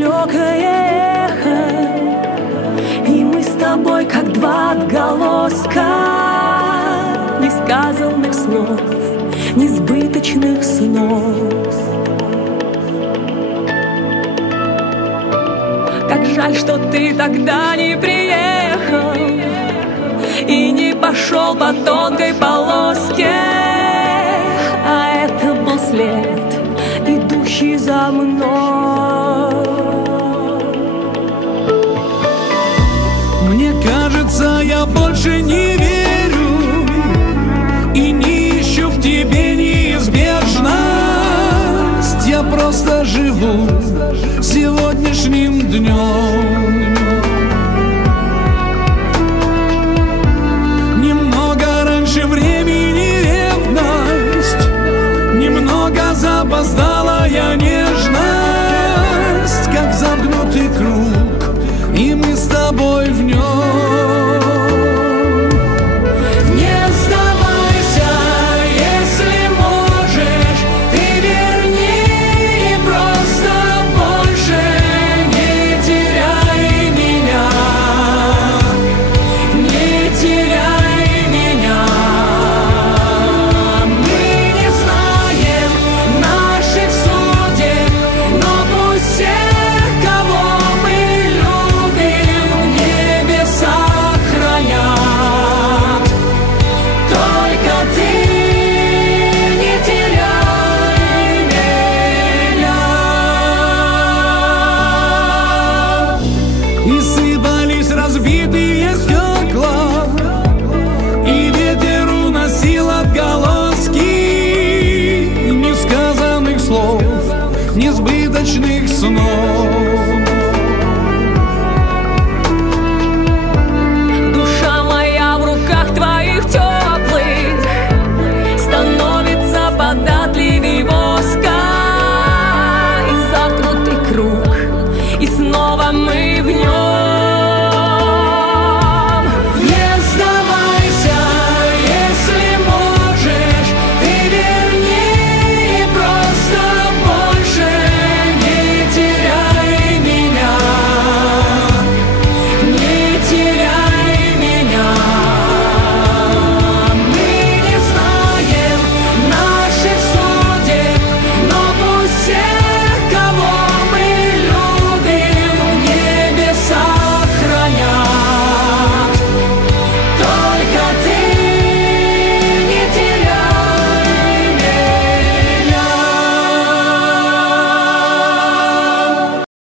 далекое эхо, и мы с тобой как два отголоска несказанных слов, несбыточных снов. Как жаль, что ты тогда не приехал и не пошел по тонкой полоске, а это был след, идущий за мной. Мне кажется, я больше не верю и не ищу в тебе неизбежность. Я просто живу сегодняшним днем. Немного раньше времени ревность, немного запоздалая нежность, как замкнутый круг, и мы с тобой в нем. И сыпались разбитые стекла, и ветер уносил отголоски несказанных слов, несбыточных снов.